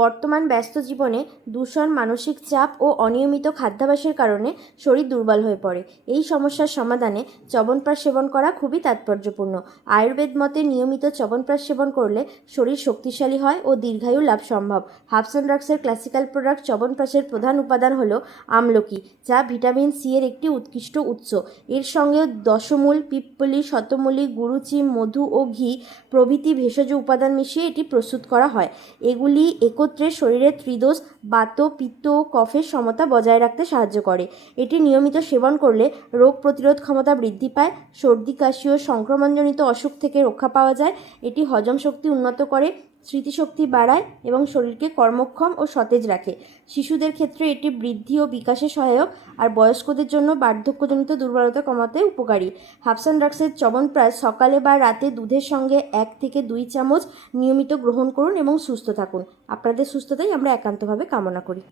বর্তমান ব্যস্ত জীবনে দূষণ, মানসিক চাপ ও অনিয়মিত খাদ্যাভ্যাসের কারণে শরীর দুর্বল হয়ে পড়ে। এই সমস্যার সমাধানে চ্যবনপ্রাশ সেবন করা খুবই তাৎপর্যপূর্ণ। আয়ুর্বেদ মতে নিয়মিত চ্যবনপ্রাশ সেবন করলে শরীর শক্তিশালী হয় ও দীর্ঘায়ু লাভ সম্ভব। হার্বস অ্যান্ড ড্রাগসের ক্লাসিক্যাল প্রোডাক্ট চ্যবনপ্রাশের প্রধান উপাদান হল আমলকি, যা ভিটামিন সি এর একটি উৎকৃষ্ট উৎস। এর সঙ্গে দশমূল, পিপ্পলি, শতমূলী, গুরুচি, মধু ও ঘি প্রভৃতি ভেষজ উপাদান মিশিয়ে এটি প্রস্তুত করা হয়। এগুলি একত্রে শরীরের ত্রিদোষ, বাত, পিত্ত ও কফের সমতা বজায় রাখতে সাহায্য করে। এটি নিয়মিত সেবন করলে রোগ প্রতিরোধ ক্ষমতা বৃদ্ধি পায়, সর্দি, কাশি ও সংক্রমণজনিত অসুখ থেকে রক্ষা পাওয়া যায়। এটি হজম শক্তি উন্নত করে, স্মৃতিশক্তি বাড়ায় এবং শরীরকে কর্মক্ষম ও সতেজ রাখে। শিশুদের ক্ষেত্রে এটি বৃদ্ধি ও বিকাশে সহায়ক, আর বয়স্কদের জন্য বার্ধক্যজনিত দুর্বলতা কমাতে উপকারী। হার্বস অ্যান্ড ড্রাগসের চ্যবনপ্রাশ সকালে বা রাতে দুধের সঙ্গে 1 থেকে 2 চামচ নিয়মিত গ্রহণ করুন এবং সুস্থ থাকুন। আপনাদের সুস্থতাই আমরা একান্তভাবে কামনা করি।